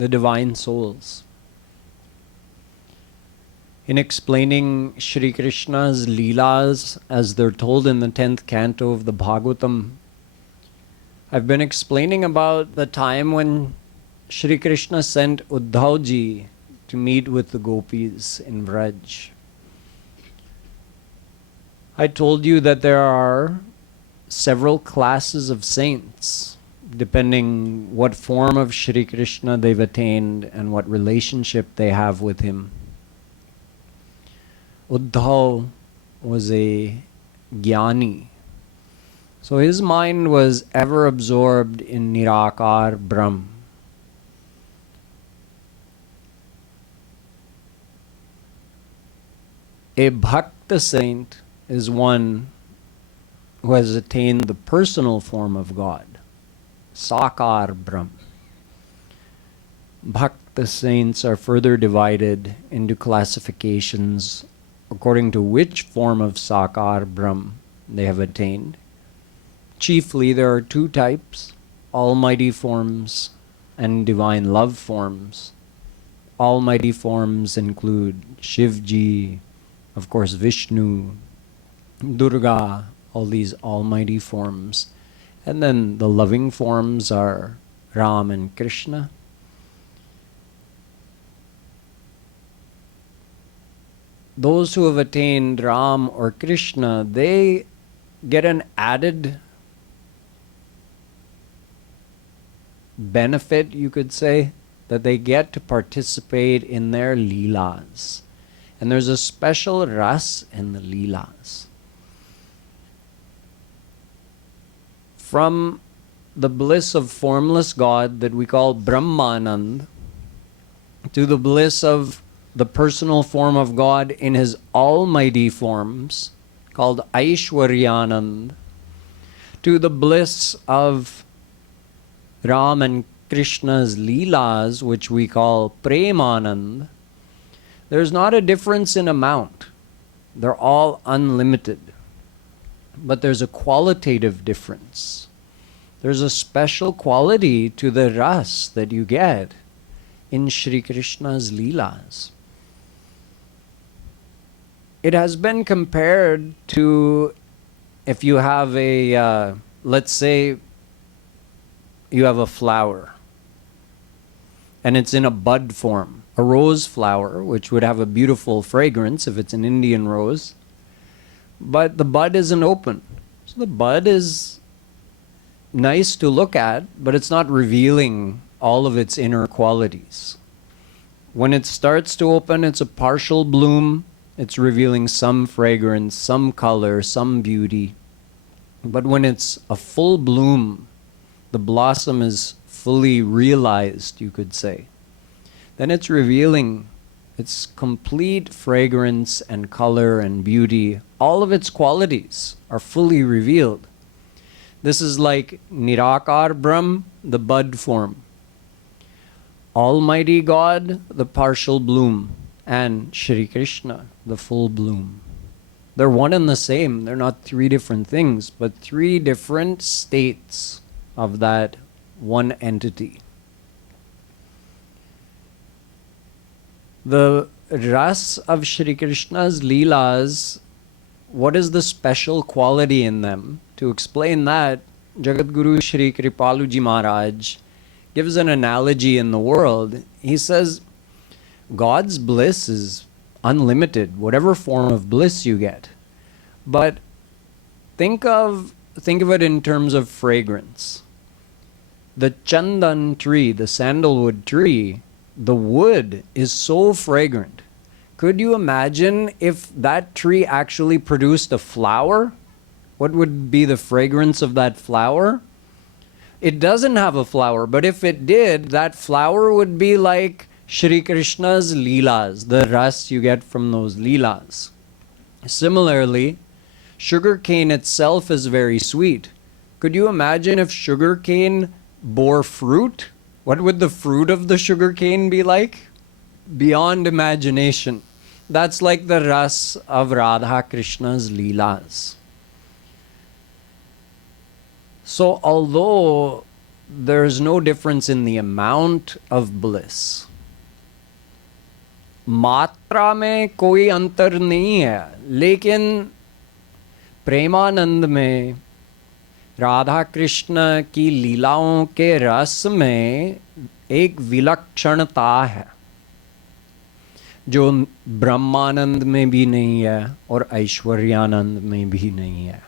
the divine souls. In explaining Shri Krishna's leelas as they're told in the 10th canto of the Bhagwatam, I've been explaining about the time when Shri Krishna sent Uddhao ji to meet with the Gopis in Vraj. I told you that there are several classes of saints, depending what form of Shri Krishna they've attained and what relationship they have with him. Uddhao was a jnani. So his mind was ever absorbed in Nirakar Brahm. A Bhakta saint is one who has attained the personal form of God, Sakar Brahm. Bhakta saints are further divided into classifications according to which form of Sakar Brahm they have attained. Chiefly, there are two types, almighty forms and divine love forms. Almighty forms include Shivji, of course Vishnu, Durga, all these almighty forms. And then the loving forms are Ram and Krishna. Those who have attained Ram or Krishna, they get an added benefit, you could say, that they get to participate in their leelas. And there's a special ras in the leelas. From the bliss of formless God that we call brahmanand to the bliss of the personal form of God in his almighty forms called aishwaryanand, to the bliss of Ram and Krishna's leelas, which we call premanand, there's not a difference in amount. They're all unlimited. But there's a qualitative difference. There's a special quality to the ras that you get in Shri Krishna's leelas. It has been compared to if you have a, let's say, you have a flower and it's in a bud form, a rose flower, which would have a beautiful fragrance if it's an Indian rose, but the bud isn't open. So the bud is nice to look at, but it's not revealing all of its inner qualities. When it starts to open, it's a partial bloom. It's revealing some fragrance, some color, some beauty. But when it's a full bloom, the blossom is fully realized, you could say, then it's revealing its complete fragrance and color and beauty. All of its qualities are fully revealed. This is like Nirakar Brahm, the bud form, Almighty God, the partial bloom, and Shri Krishna, the full bloom. They're one and the same. They're not three different things, but three different states of that one entity. The ras of Shri Krishna's leelas, what is the special quality in them? To explain that, Jagadguru Shree Kripaluji Maharaj gives an analogy in the world. He says, God's bliss is unlimited, whatever form of bliss you get. But think of it in terms of fragrance. The chandan tree, the sandalwood tree, the wood is so fragrant. Could you imagine if that tree actually produced a flower? What would be the fragrance of that flower? It doesn't have a flower, but if it did, that flower would be like Shri Krishna's leelas, the ras you get from those leelas. Similarly, sugar cane itself is very sweet. Could you imagine if sugar cane bore fruit? What would the fruit of the sugar cane be like? Beyond imagination. That's like the ras of Radha Krishna's leelas. So although there's no difference in the amount of bliss. मात्रा में कोई अंतर नहीं है, लेकिन प्रेमानंद में राधा कृष्ण की लीलाओं के रस में एक विलक्षणता है जो ब्रह्मानंद में भी नहीं है और ऐश्वर्यानंद में भी नहीं है.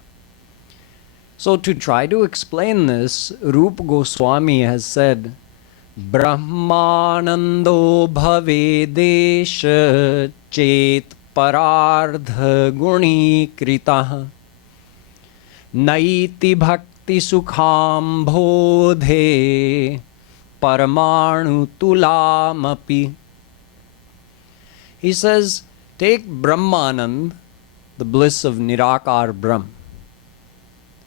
So to try to explain this, Rupa Goswami has said, Brahmanando bhavedesha chet parardha guni krita naiti bhakti sukham bodhe paramanu tulamapi. He says, take Brahmanand, the bliss of Nirakar Brahm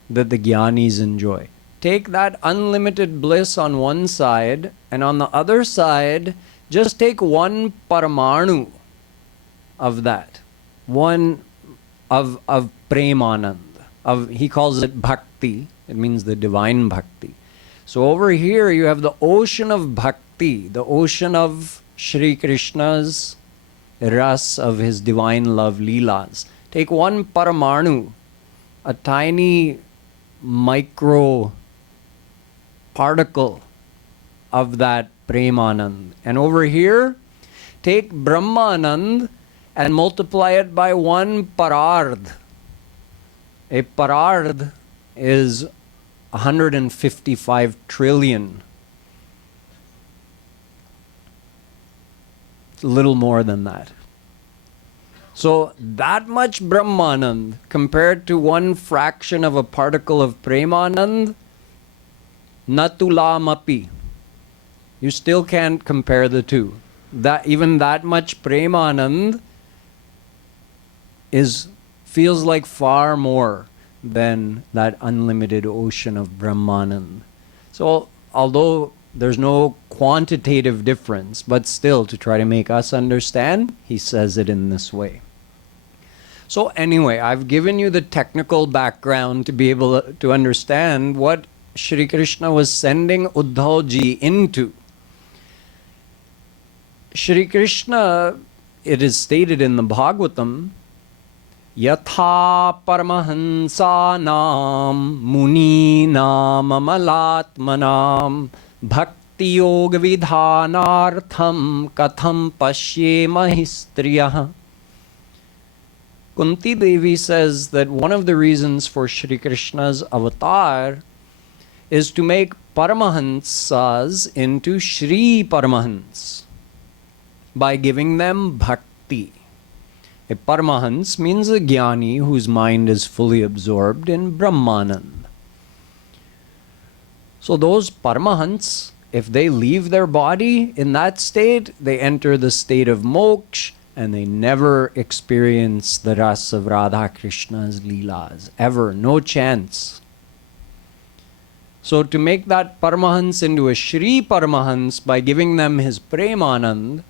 that the Gyanis enjoy. Take that unlimited bliss on one side, and on the other side, just take one paramanu of that, one of premanand. He calls it bhakti. It means the divine bhakti. So over here you have the ocean of bhakti, the ocean of Shri Krishna's ras, of his divine love leelas. Take one paramanu, a tiny micro particle of that premanand, and over here take Brahmanand and multiply it by one parard. A parard is 155 trillion. It's a little more than that. So that much Brahmanand compared to one fraction of a particle of Premanand, natulamapi. You still can't compare the two. That even that much Premanand feels like far more than that unlimited ocean of Brahmanand. So although there's no quantitative difference, but still, to try to make us understand, he says it in this way. So anyway, I've given you the technical background to be able to understand what Shri Krishna was sending Uddhao ji into. Shri Krishna, it is stated in the Bhagwatam, Yatha paramahansanam muninam amalatmanam bhakti yoga vidhanartham katham pashyemahi striyah. Kunti Devi says that one of the reasons for Shri Krishna's avatar is to make Paramahansas into Shri Paramahans by giving them bhakti. A Paramahans means a Jnani whose mind is fully absorbed in Brahmanand. So those Paramahans, if they leave their body in that state, they enter the state of moksha, and they never experience the ras of Radha Krishna's leelas, ever, no chance. So to make that Paramahans into a Shri Paramahans by giving them his Premanand,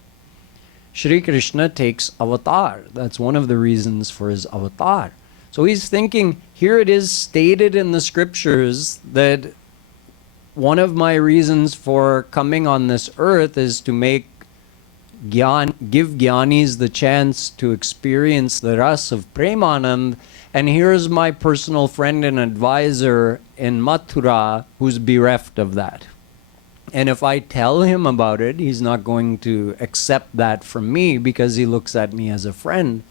Shri Krishna takes avatar. That's one of the reasons for his avatar. So he's thinking, here it is stated in the scriptures that one of my reasons for coming on this earth is to make give Jnanis the chance to experience the ras of Premanand, and here's my personal friend and advisor in Mathura who's bereft of that. And if I tell him about it, he's not going to accept that from me because he looks at me as a friend.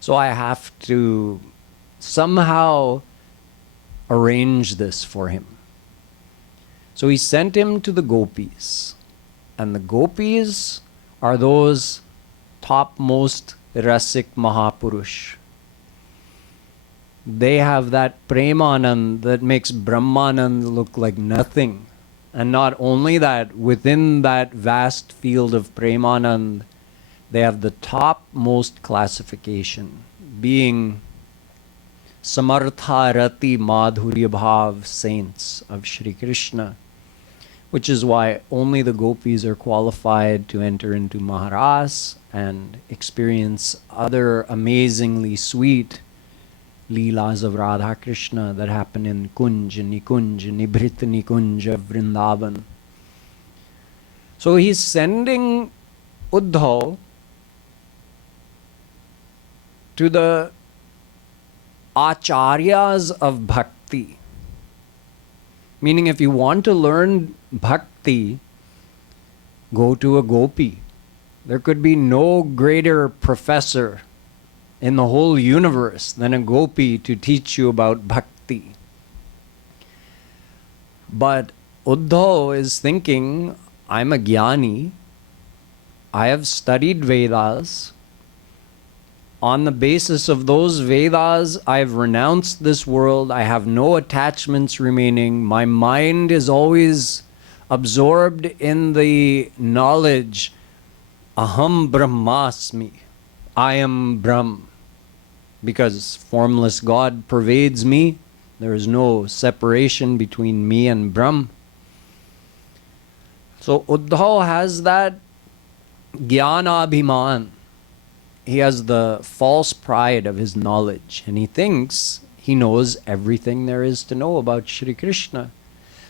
So I have to somehow arrange this for him. So he sent him to the Gopis, and the Gopis are those topmost Rasik Mahapurush. They have that Premanand that makes Brahmanand look like nothing. And not only that, within that vast field of Premanand, they have the topmost classification, being Samartha Rati Madhurya Bhav saints of Shri Krishna, which is why only the Gopis are qualified to enter into Maharas and experience other amazingly sweet leelas of Radha Krishna that happen in Kunj, Nikunj, Nibhrit Nikunj of Vrindavan. So he's sending Uddhao to the acharyas of bhakti. Meaning, if you want to learn bhakti, go to a gopi. There could be no greater professor in the whole universe than a gopi to teach you about bhakti. But Uddhao is thinking, I'm a jnani, I have studied Vedas. On the basis of those Vedas, I have renounced this world, I have no attachments remaining, my mind is always absorbed in the knowledge, Aham Brahmasmi, I am Brahm. Because formless God pervades me, there is no separation between me and Brahm. So Uddhao has that Jnana-abhiman. He has the false pride of his knowledge, and he thinks he knows everything there is to know about Shri Krishna.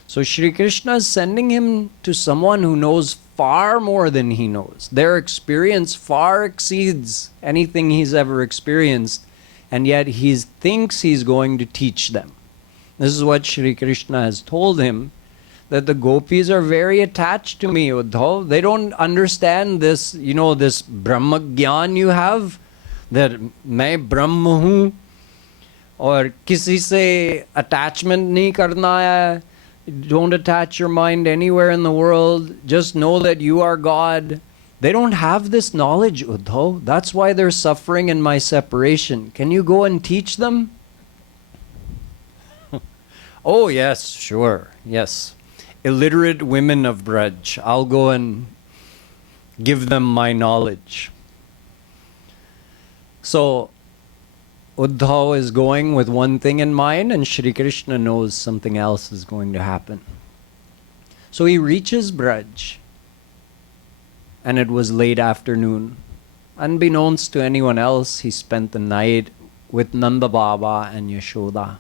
So Shri Krishna is sending him to someone who knows far more than he knows. Their experience far exceeds anything he's ever experienced, and yet he thinks he's going to teach them. This is what Shri Krishna has told him, that the gopis are very attached to me, Uddhao. They don't understand this, this Brahma Gyan you have, that main Brahma hu, or kisi se attachment nahi karna hai. Don't attach your mind anywhere in the world. Just know that you are God. They don't have this knowledge, Uddhao. That's why they're suffering in my separation. Can you go and teach them? Oh, yes, sure, yes. Illiterate women of Braj, I'll go and give them my knowledge. So, Uddhao is going with one thing in mind, and Shri Krishna knows something else is going to happen. So he reaches Braj, and it was late afternoon. Unbeknownst to anyone else, he spent the night with Nanda Baba and Yashoda.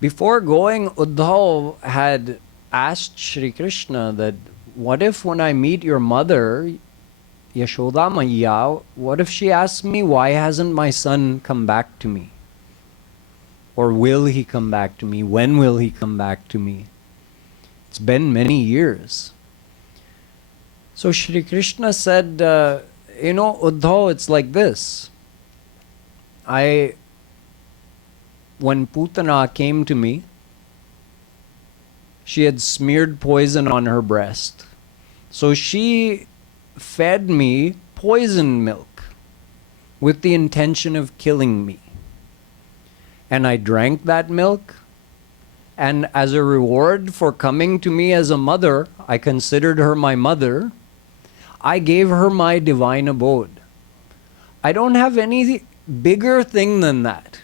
Before going, Uddhao had asked Shri Krishna that, what if when I meet your mother, Yashoda Maiya, what if she asks me, why hasn't my son come back to me? Or will he come back to me? When will he come back to me? It's been many years. So Shri Krishna said, Uddhao, it's like this. When Putana came to me, she had smeared poison on her breast. So she fed me poison milk with the intention of killing me. And I drank that milk, and as a reward for coming to me as a mother, I considered her my mother, I gave her my divine abode. I don't have any bigger thing than that.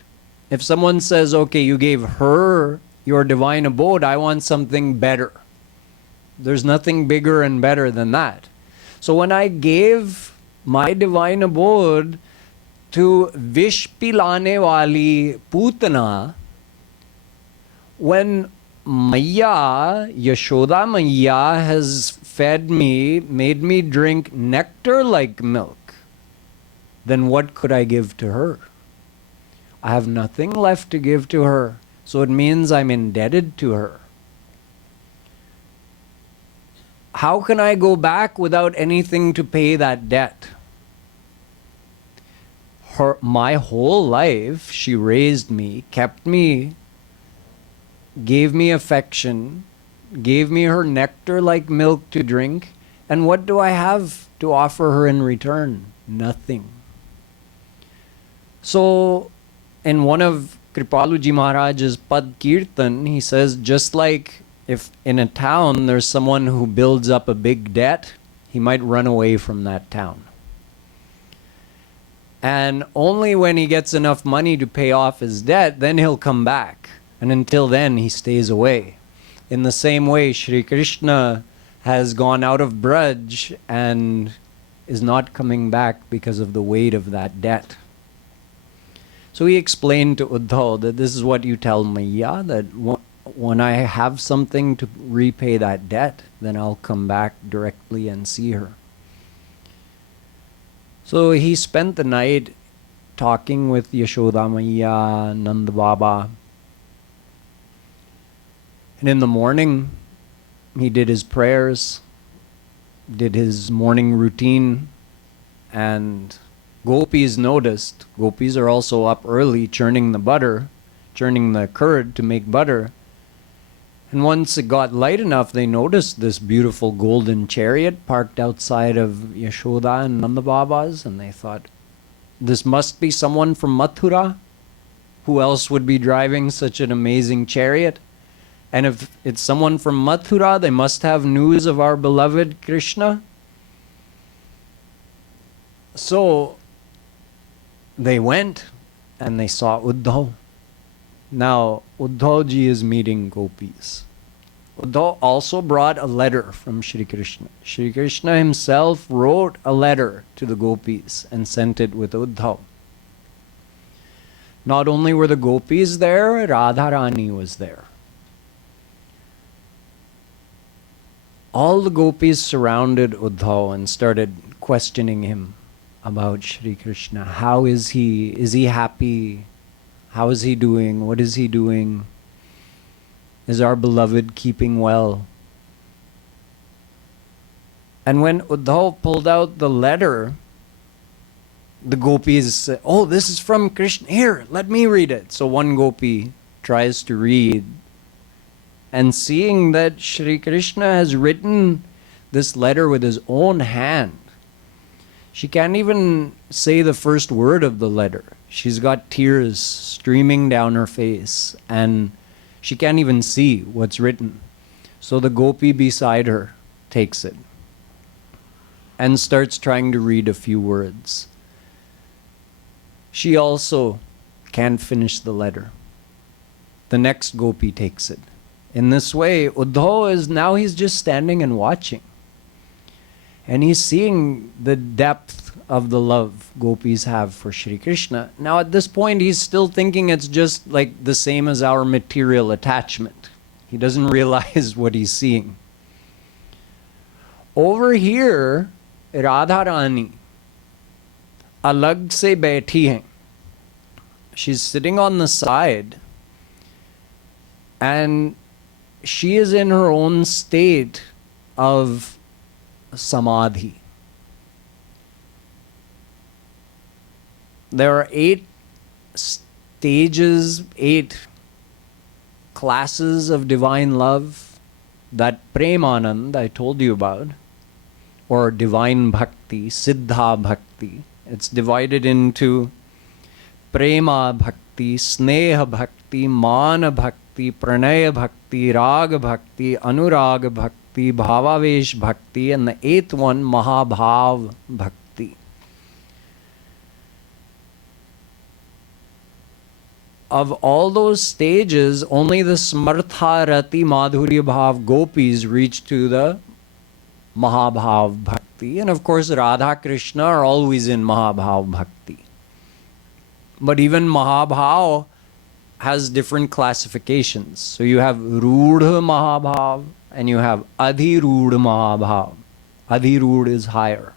If someone says, okay, you gave her your divine abode, I want something better. There's nothing bigger and better than that. So when I gave my divine abode to Vish pilane wali Putana, when Maiya, Yashoda Maiya has fed me, made me drink nectar like milk, then what could I give to her? I have nothing left to give to her, so it means I'm indebted to her. How can I go back without anything to pay that debt? My whole life, she raised me, kept me, gave me affection, gave me her nectar like milk to drink, and what do I have to offer her in return? Nothing. So, in one of Kripaluji Maharaj's Pad Kirtan, he says, just like if in a town there's someone who builds up a big debt, he might run away from that town. And only when he gets enough money to pay off his debt, then he'll come back. And until then, he stays away. In the same way, Shri Krishna has gone out of Braj and is not coming back because of the weight of that debt. So he explained to Uddhao that this is what you tell Maiya, that when I have something to repay that debt, then I'll come back directly and see her. So he spent the night talking with Yashoda Maiya, Nanda Baba. And in the morning, he did his prayers, did his morning routine, and Gopis noticed. Gopis are also up early churning the butter, churning the curd to make butter. And once it got light enough, they noticed this beautiful golden chariot parked outside of Yashoda and Nanda Baba's, and they thought, this must be someone from Mathura. Who else would be driving such an amazing chariot? And if it's someone from Mathura, they must have news of our beloved Krishna. So they went and they saw Uddhao. Now, Uddhao ji is meeting Gopis. Uddhao also brought a letter from Shri Krishna. Shri Krishna himself wrote a letter to the Gopis and sent it with Uddhao. Not only were the Gopis there, Radha Rani was there. All the Gopis surrounded Uddhao and started questioning him about Shri Krishna. How is he? Is he happy? How is he doing? What is he doing? Is our beloved keeping well? And when Uddhao pulled out the letter, the Gopis said, oh, this is from Krishna. Here, let me read it. So one Gopi tries to read, and seeing that Shri Krishna has written this letter with his own hand, she can't even say the first word of the letter. She's got tears streaming down her face, and she can't even see what's written. So the Gopi beside her takes it and starts trying to read a few words. She also can't finish the letter. The next Gopi takes it. In this way, Uddhao is now he's just standing and watching. And he's seeing the depth of the love Gopis have for Shri Krishna. Now at this point, he's still thinking it's just like the same as our material attachment. He doesn't realize what he's seeing. Over here, Radha Rani, alag se baithi hai. She's sitting on the side, and she is in her own state of samadhi. There are 8 stages, 8 classes of divine love that premanand I told you about, or divine bhakti, siddha bhakti. It's divided into prema bhakti, sneha bhakti, mana bhakti, pranaya bhakti, raga bhakti, anuraga bhakti, bhavavesh bhakti, and the 8th one, Mahabhao bhakti. Of all those stages, only the Smartha Rati Madhurya Bhav Gopis reach to the Mahabhao bhakti. And of course, Radha Krishna are always in Mahabhao bhakti. But even Mahabhao has different classifications. So you have Rudha Mahabhav and you have Adhirudha Mahabhav. Adhirudha is higher.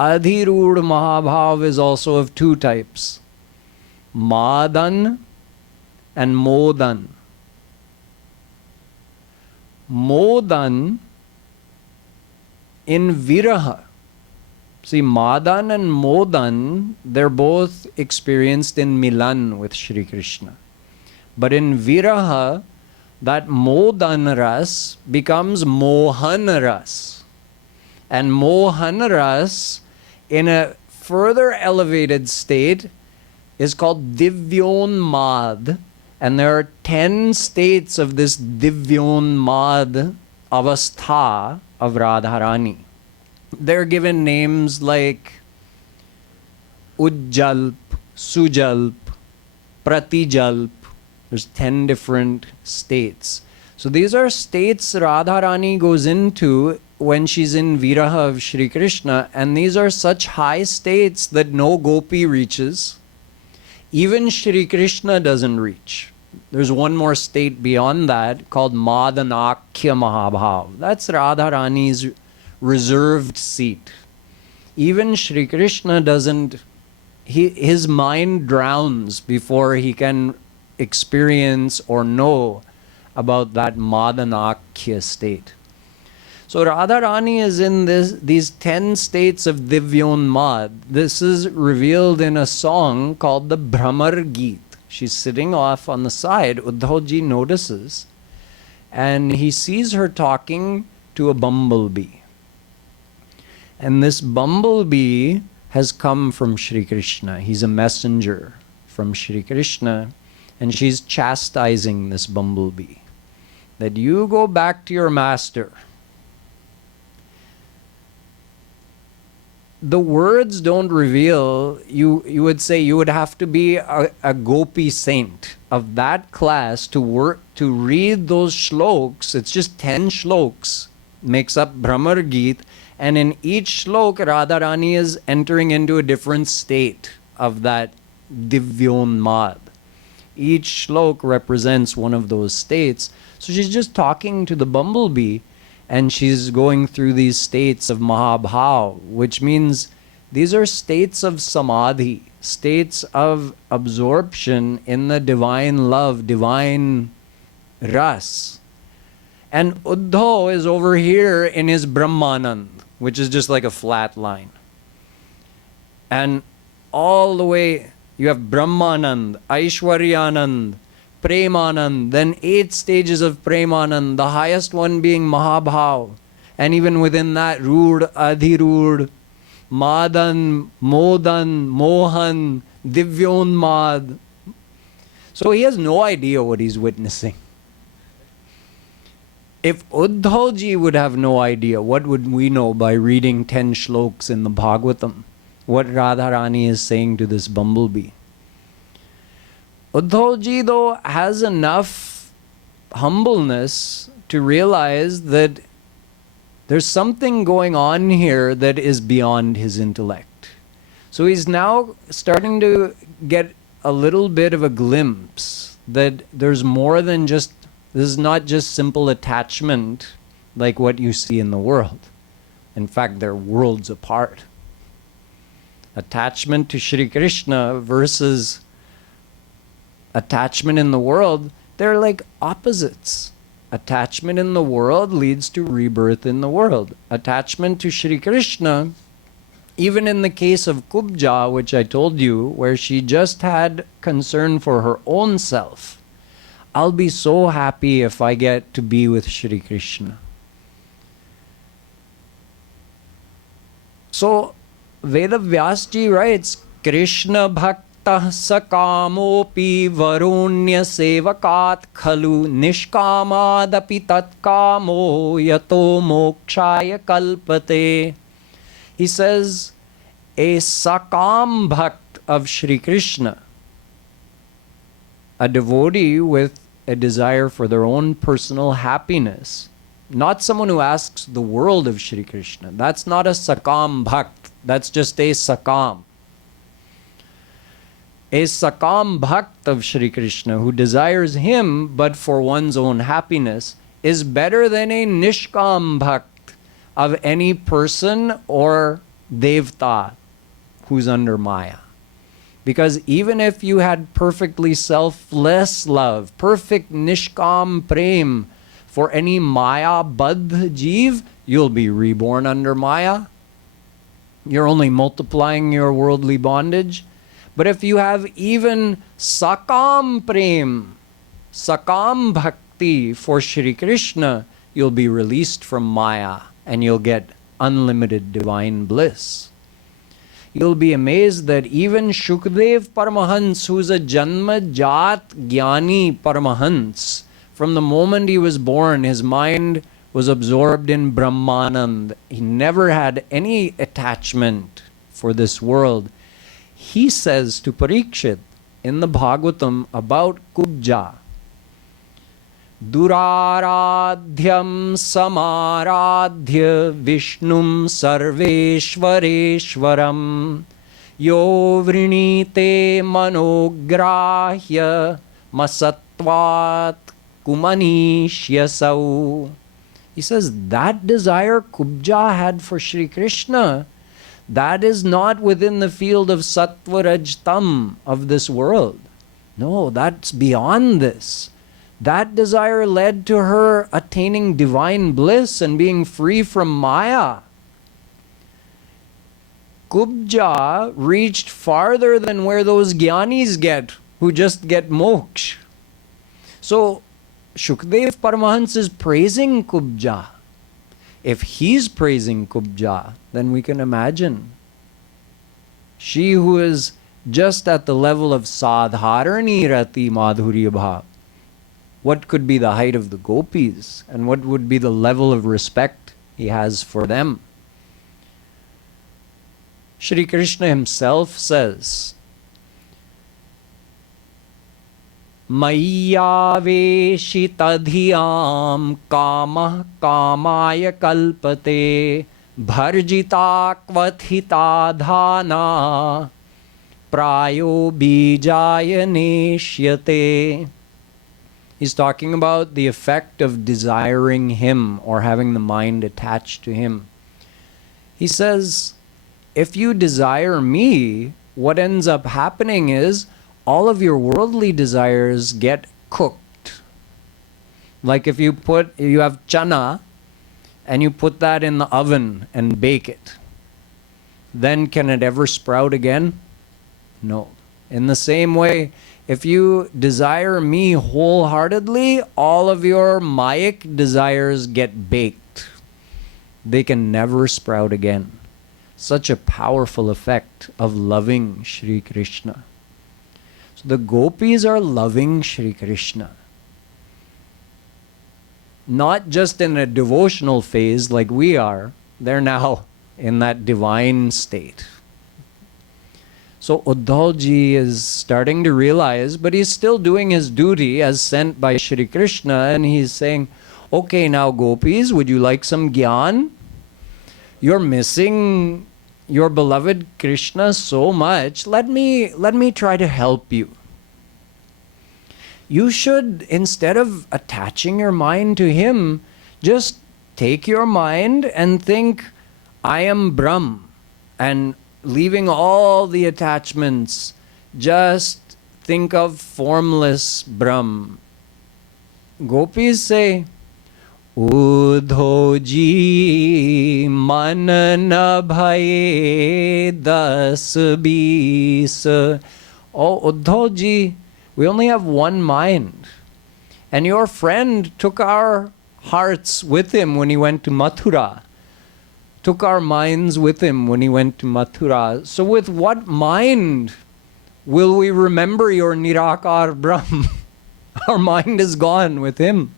Adhirudha Mahabhav is also of 2 types. Madan and Modan. Modan in Viraha. See, Madan and Modan, they're both experienced in Milan with Shri Krishna. But in Viraha, that Modan Ras becomes Mohan Ras. And Mohan Ras, in a further elevated state, is called Divyonmad. And there are 10 states of this Divyonmad avastha of Radharani. They're given names like Ujjalp, Sujalp, Pratijalp. There's 10 different states. So these are states Radharani goes into when she's in Viraha of Shri Krishna, and these are such high states that no Gopi reaches. even Shri Krishna doesn't reach. There's one more state beyond that called Madanakya Mahabhao. That's Radha Rani's reserved seat. Even Shri Krishna doesn't, his mind drowns before he can experience or know about that Madanakya state. So Radha Rani is in these 10 states of Divyonmad. This is revealed in a song called the Bhramar Geet. She's sitting off on the side. Uddhao ji notices, and he sees her talking to a bumblebee. And this bumblebee has come from Shri Krishna. He's a messenger from Shri Krishna, and she's chastising this bumblebee that you go back to your master. The words don't reveal, you would say you would have to be a Gopi saint of that class to read those shloks. It's just 10 shloks, makes up Bhramar Geet, and in each shlok, Radha Rani is entering into a different state of that Divyonmad. Each shlok represents one of those states. So she's just talking to the bumblebee, and she's going through these states of Mahabhao, which means these are states of samadhi, states of absorption in the divine love, divine ras. And Uddhao is over here in his brahmanand, which is just like a flat line. And all the way, you have brahmanand, aishwaryanand, premanand, then 8 stages of premanand, the highest one being Mahabhao. And even within that, Rud, Adhirud, Madan, Modan, Mohan, Divyonmad. So he has no idea what he's witnessing. If Uddhao ji would have no idea, what would we know by reading 10 shloks in the Bhagwatam? What Radha Rani is saying to this bumblebee. Uddhao ji, though, has enough humbleness to realize that there's something going on here that is beyond his intellect. So he's now starting to get a little bit of a glimpse that there's more than just, this is not just simple attachment like what you see in the world. In fact, they're worlds apart. Attachment to Shri Krishna versus attachment in the world, they're like opposites. Attachment in the world leads to rebirth in the world. Attachment to Shri Krishna, even in the case of Kubja, which I told you, where she just had concern for her own self. I'll be so happy if I get to be with Shri Krishna. So, Veda Vyasji writes, Krishna Bhakta Sakamopi Varunya Sevakat Khalu Nishkamadapi Tatkamo Yato Mokshaya Kalpate. He says, a Sakam Bhakt of Shri Krishna, a devotee with a desire for their own personal happiness, not someone who asks the world of Shri Krishna. That's not a Sakam Bhakt. That's just a Sakam. A Sakam Bhakt of Shri Krishna who desires him but for one's own happiness is better than a Nishkam Bhakt of any person or Devta who's under Maya. Because even if you had perfectly selfless love, perfect Nishkam Prem for any Maya Baddha Jeev, you'll be reborn under Maya. You're only multiplying your worldly bondage. But if you have even Sakam Prem, Sakam Bhakti for Shri Krishna, you'll be released from Maya and you'll get unlimited divine bliss. You'll be amazed that even Shukdev Paramahans, who's a Janma Jat Jnani Paramahans, from the moment he was born, his mind was absorbed in brahmanand. He never had any attachment for this world. He says to Parikshit in the Bhagwatam about Kubja, Duraradhyam samaradhya Vishnum sarveshvareshwaram Yo vrinite manograhya masatvat kumanishyasau. He says that desire Kubja had for Shri Krishna, that is not within the field of sattva raj tam of this world. No, that's beyond this. That desire led to her attaining divine bliss and being free from Maya. Kubja reached farther than where those jnanis get, who just get moksha. So, Shukdev Paramahansa is praising Kubja. If he's praising Kubja, then we can imagine. She who is just at the level of Sadharani Rati Madhurya Bhav, what could be the height of the Gopis, and what would be the level of respect he has for them? Shri Krishna himself says, Mayyaveshitadhiyam kama kamaya kalpate bharjita kvathita dhana prayo bijaya neshyate. He's talking about the effect of desiring him or having the mind attached to him. He says, if you desire me, what ends up happening is all of your worldly desires get cooked. Like if you have chana and you put that in the oven and bake it, then can it ever sprout again? No. In the same way, if you desire me wholeheartedly, all of your mayic desires get baked. They can never sprout again. Such a powerful effect of loving Shri Krishna. So the gopis are loving Shri Krishna. Not just in a devotional phase like we are, they're now in that divine state. So Uddhao ji is starting to realize, but he's still doing his duty as sent by Shri Krishna, and he's saying, okay, now gopis, would you like some gyan? You're missing your beloved Krishna so much. Let me try to help you. You should, instead of attaching your mind to him, just take your mind and think, I am Brahm, and leaving all the attachments, just think of formless Brahm. Gopis say, Uddhao ji man na bhaye das bis. Oh, Uddhao ji, we only have one mind. And your friend took our hearts with him when he went to Mathura. Took our minds with him when he went to Mathura. So with what mind will we remember your Nirakar Brahm? Our mind is gone with him.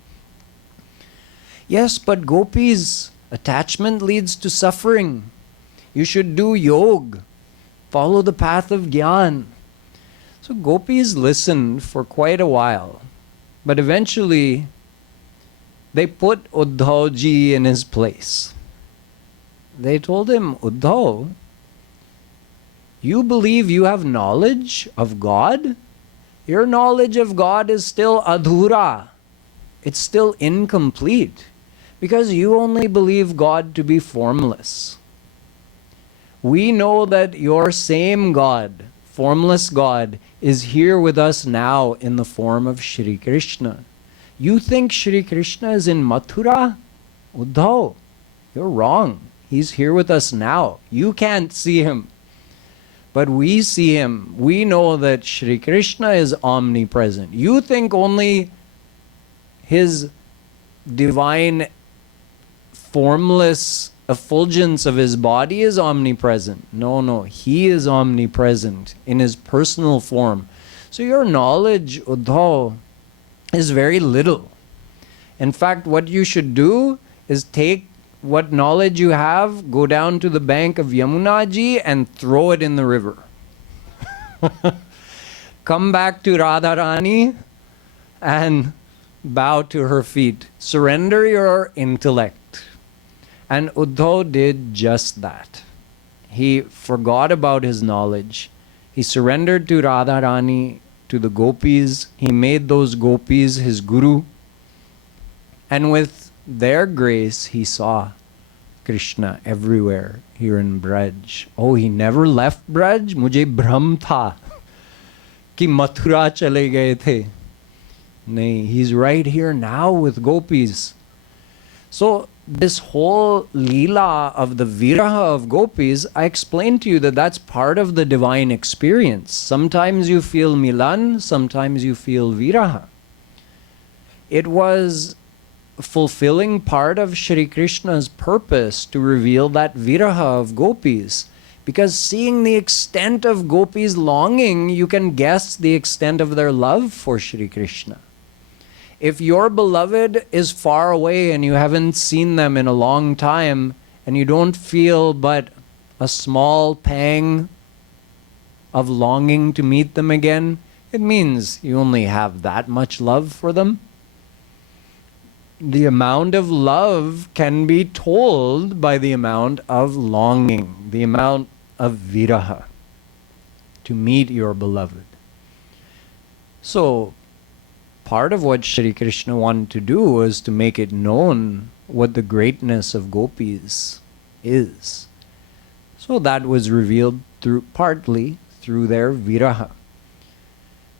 Yes, but gopis, attachment leads to suffering. You should do yoga. Follow the path of Gyan. So gopis listened for quite a while. But eventually, they put Uddhao ji in his place. They told him, Uddhao, you believe you have knowledge of God? Your knowledge of God is still adhura. It's still incomplete. Because you only believe God to be formless. We know that your same God, formless God, is here with us now in the form of Shri Krishna. You think Shri Krishna is in Mathura? Uddhao, you're wrong. He's here with us now. You can't see him. But we see him. We know that Shri Krishna is omnipresent. You think only his divine formless effulgence of his body is omnipresent. No, he is omnipresent in his personal form. So your knowledge, Uddhao, is very little. In fact, what you should do is take what knowledge you have, go down to the bank of Yamuna ji and throw it in the river. Come back to Radha Rani and bow to her feet. Surrender your intellect. And Uddhao did just that. He forgot about his knowledge. He surrendered to Radha Rani, to the Gopis. He made those Gopis his guru. And with their grace, he saw Krishna everywhere here in Braj. Oh, he never left Braj? Mujhe bhram tha ki Mathura chale gaye the. Nahi, he's right here now with Gopis. So this whole leela of the viraha of Gopis, I explained to you that that's part of the divine experience. Sometimes you feel milan, sometimes you feel viraha. It was fulfilling part of Shri Krishna's purpose to reveal that viraha of Gopis. Because seeing the extent of Gopis' longing, you can guess the extent of their love for Shri Krishna. If your beloved is far away and you haven't seen them in a long time, and you don't feel but a small pang of longing to meet them again, it means you only have that much love for them. The amount of love can be told by the amount of longing, the amount of viraha to meet your beloved. So, part of what Shri Krishna wanted to do was to make it known what the greatness of Gopis is. So that was revealed partly through their viraha.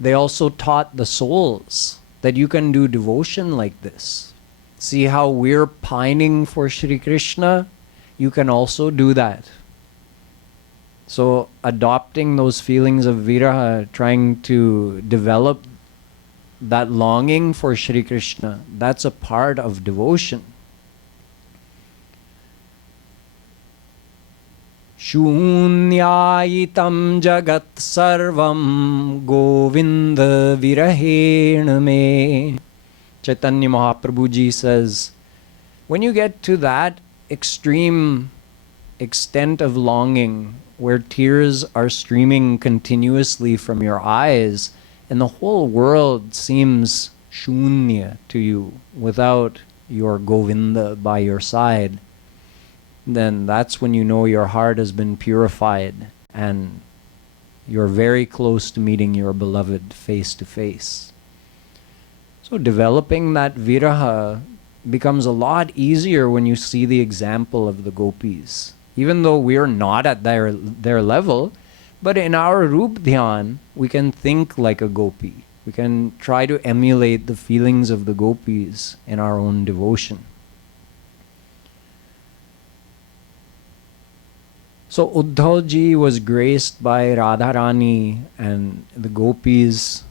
They also taught the souls that you can do devotion like this. See how we're pining for Shri Krishna? You can also do that. So adopting those feelings of viraha, trying to develop that longing for Shri Krishna, that's a part of devotion. Shunyayitam jagat sarvam Govinda virahena me. Chaitanya Mahaprabhu ji says, when you get to that extreme extent of longing, where tears are streaming continuously from your eyes, and the whole world seems shunya to you without your Govinda by your side, then that's when you know your heart has been purified and you're very close to meeting your beloved face to face. So developing that viraha becomes a lot easier when you see the example of the Gopis. Even though we're not at their level, but in our Roop Dhyan, we can think like a Gopi. We can try to emulate the feelings of the Gopis in our own devotion. So Uddhao ji was graced by Radha Rani and the Gopis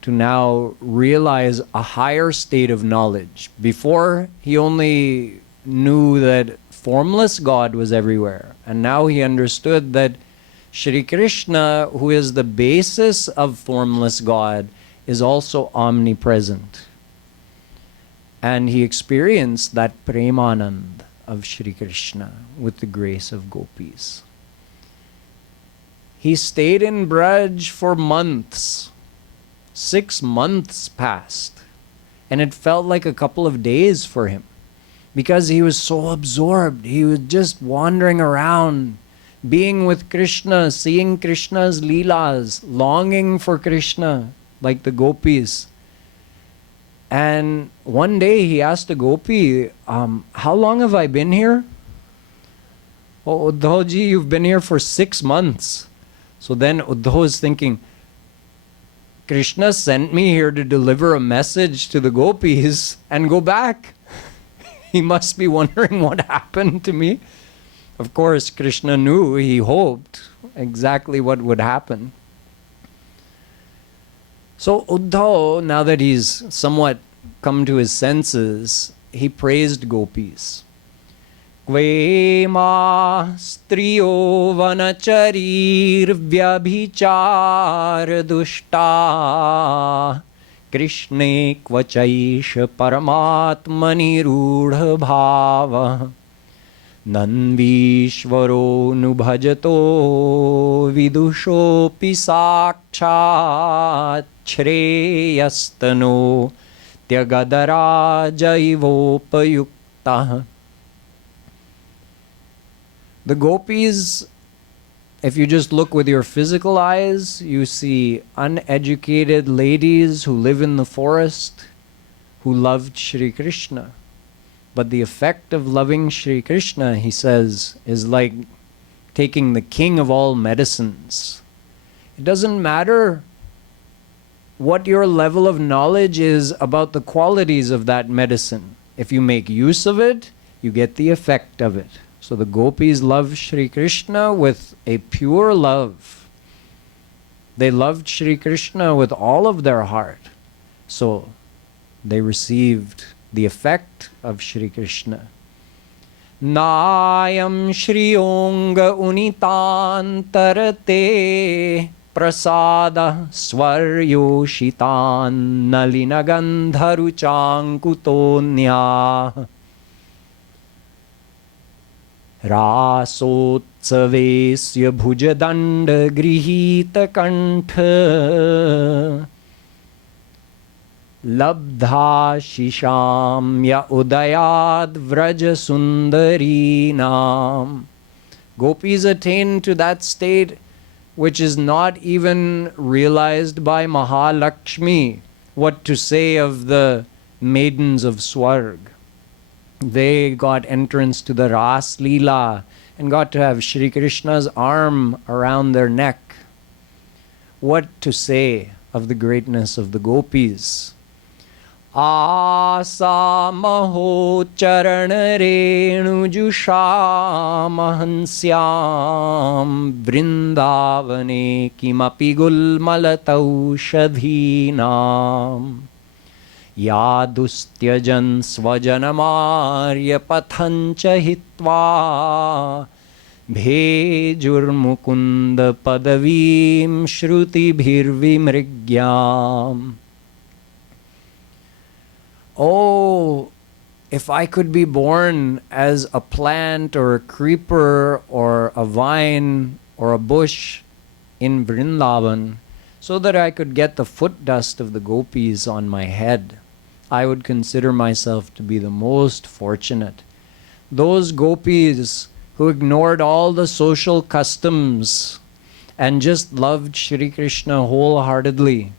to now realize a higher state of knowledge. Before, he only knew that formless God was everywhere, and now he understood that Shri Krishna, who is the basis of formless God, is also omnipresent. And he experienced that premanand of Shri Krishna with the grace of Gopis. He stayed in Braj for months. 6 months passed, and it felt like a couple of days for him because he was so absorbed. He was just wandering around, being with Krishna, seeing Krishna's leelas, longing for Krishna like the Gopis. And one day he asked a Gopi, how long have I been here? Oh, Uddhao ji, you've been here for 6 months. So then Uddhao is thinking, Krishna sent me here to deliver a message to the Gopis and go back. He must be wondering what happened to me. Of course, Krishna knew, he hoped exactly what would happen. So Uddhao, now that he's somewhat come to his senses, he praised Gopis. Kve ma striyo vanacharir vyabhichar dushta Krishne kvachaish paramatmani rudha bhava Nanvishvaro nubhajato vidushopi sakshat shreyastano tyagadarajaivopayukta. The Gopis If you just look with your physical eyes, you see uneducated ladies who live in the forest who loved Shri Krishna. But the effect of loving Shri Krishna, he says, is like taking the king of all medicines. It doesn't matter what your level of knowledge is about the qualities of that medicine. If you make use of it, you get the effect of it. So the gopis love Shri Krishna with a pure love. They loved Shri Krishna with all of their heart. So they received the effect of Shri Krishna. Nayam Shriyonga Unitantarate Prasada Swaryoshitan Nalinagandharuchankutonya Rasotsavesya Bhujadanda Grihita Kantha Labdha Shishamya Udayad Vraja Sundarinam. Gopis attain to that state which is not even realized by Mahalakshmi. What to say of the maidens of Swarg? They got entrance to the Ras Leela and got to have Shri Krishna's arm around their neck. What to say of the greatness of the gopis? Asamaho charana renu jushamahansyam vrindavane kimapi gulmalatau shadhinam yadustyajan svajanamarya pathancha hitva bhejurmukunda padavim shrutibhirvimrigyam. Oh, if I could be born as a plant or a creeper or a vine or a bush in Vrindavan, so that I could get the foot dust of the gopis on my head, I would consider myself to be the most fortunate. Those gopis who ignored all the social customs and just loved Shri Krishna wholeheartedly.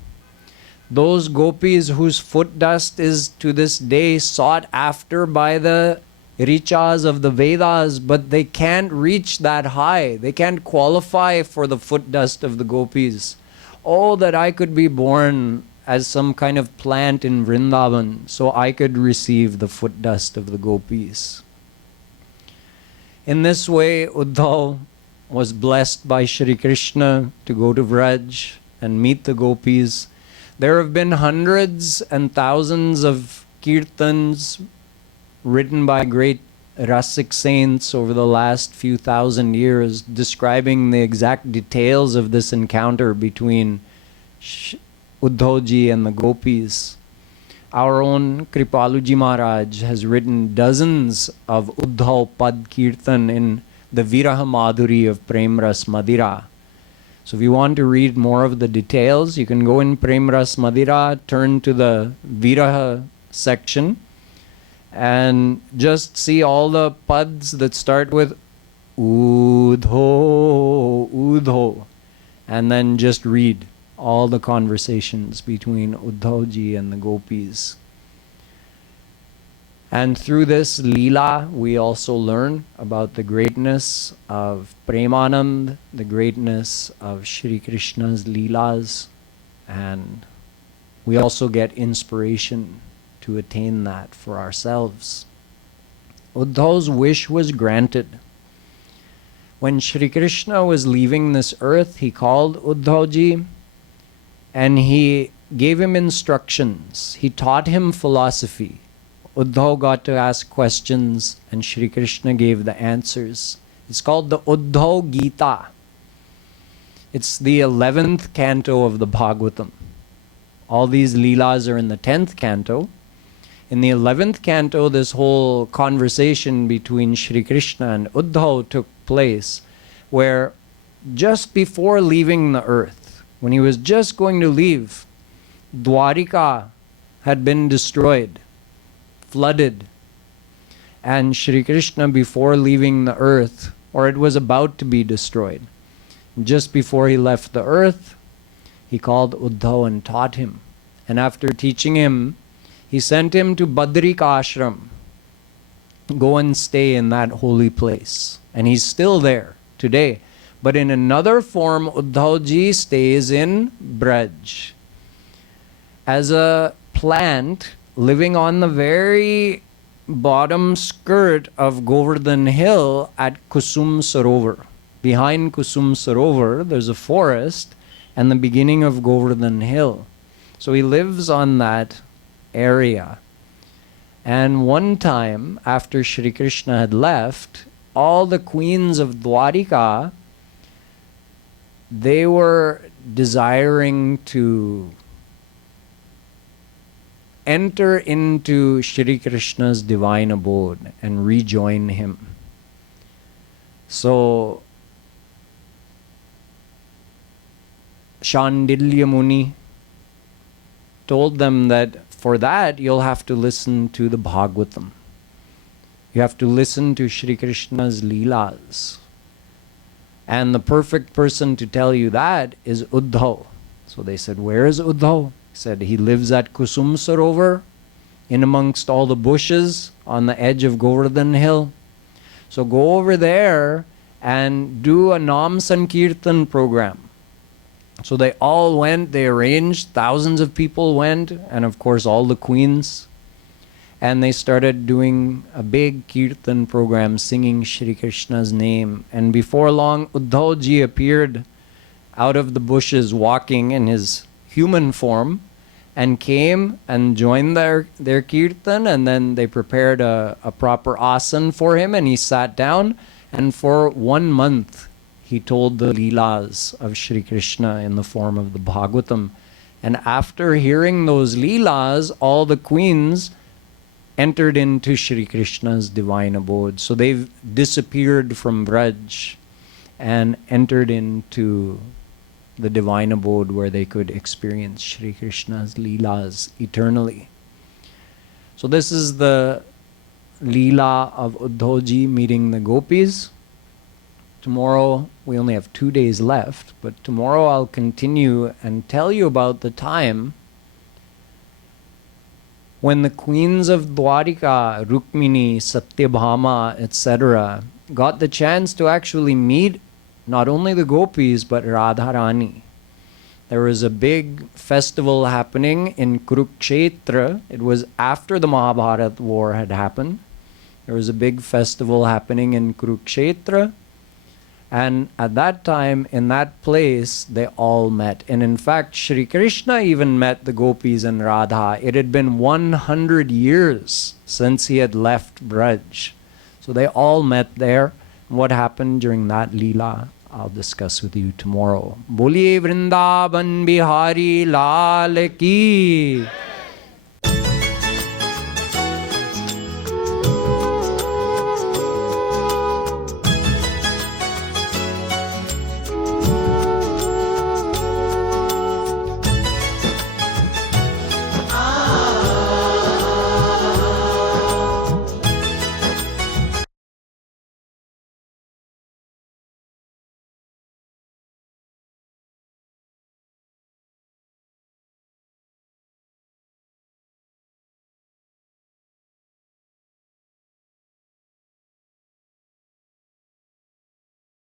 Those gopis whose foot dust is to this day sought after by the Richas of the Vedas, but they can't reach that high. They can't qualify for the foot dust of the gopis. Oh, that I could be born as some kind of plant in Vrindavan, so I could receive the foot dust of the gopis. In this way, Uddhao was blessed by Shri Krishna to go to Vraj and meet the gopis. There have been hundreds and thousands of kirtans written by great Rasik saints over the last few thousand years describing the exact details of this encounter between Uddhavji and the gopis. Our own Kripaluji Maharaj has written dozens of Uddhao Pad Kirtan in the Viraha Madhuri of Prem Ras Madira. So if you want to read more of the details, you can go in Prem Ras Madira, turn to the Viraha section, and just see all the pads that start with Uddho, Uddho, and then just read all the conversations between Uddhavji and the gopis. And through this leela, we also learn about the greatness of premanand, the greatness of Shri Krishna's leelas, and we also get inspiration to attain that for ourselves. Uddhav's wish was granted. When Shri Krishna was leaving this earth, he called Uddhavji and he gave him instructions. He taught him philosophy. Uddhao got to ask questions and Shri Krishna gave the answers. It's called the Uddhao Gita. It's the 11th canto of the Bhagwatam. All these leelas are in the 10th canto. In the 11th canto, this whole conversation between Shri Krishna and Uddhao took place, where just before leaving the earth, when he was just going to leave, Dwarika had been destroyed, flooded. And Shri Krishna, before leaving the earth, or it was about to be destroyed, Just before he left the earth, he called Uddhao and taught him. And after teaching him, he sent him to Badrika Ashram. Go and stay in that holy place. And he's still there today. But in another form, Uddhao ji stays in Braj as a plant living on the very bottom skirt of Govardhan Hill at Kusum Sarovar. Behind Kusum Sarovar, there's a forest and the beginning of Govardhan Hill. So he lives on that area. And one time, after Shri Krishna had left, all the queens of Dwarika, they were desiring to enter into Shri Krishna's divine abode and rejoin him. So Shandilya Muni told them that for that you'll have to listen to the Bhagwatam. You have to listen to Shri Krishna's leelas. And the perfect person to tell you that is Uddhao. So they said, where is Uddhao? He said, he lives at Kusum Sarovar, in amongst all the bushes on the edge of Govardhan Hill. So go over there and do a Nam Sankirtan program. So they all went, they arranged, thousands of people went, and of course all the queens. And they started doing a big Kirtan program, singing Shri Krishna's name. And before long, Uddhao ji appeared out of the bushes walking in his human form and came and joined their Kirtan. And then they prepared a proper asan for him and he sat down. And for 1 month, he told the leelas of Shri Krishna in the form of the Bhagwatam. And after hearing those leelas, all the queens entered into Shri Krishna's divine abode. So they've disappeared from Braj and entered into the divine abode where they could experience Shri Krishna's leelas eternally. So this is the leela of Uddhao ji meeting the gopis. Tomorrow, we only have 2 days left, but tomorrow I'll continue and tell you about the time when the queens of Dwarika, Rukmini, Satyabhama, etc., got the chance to actually meet not only the gopis but Radha Rani. There was a big festival happening in Kurukshetra. It was after the Mahabharata war had happened. There was a big festival happening in Kurukshetra. And at that time, in that place, they all met. And in fact, Shri Krishna even met the gopis and Radha. It had been 100 years since he had left Braj. So they all met there. What happened during that leela, I'll discuss with you tomorrow. Boliye Vrindavan Bihari Lal Ki.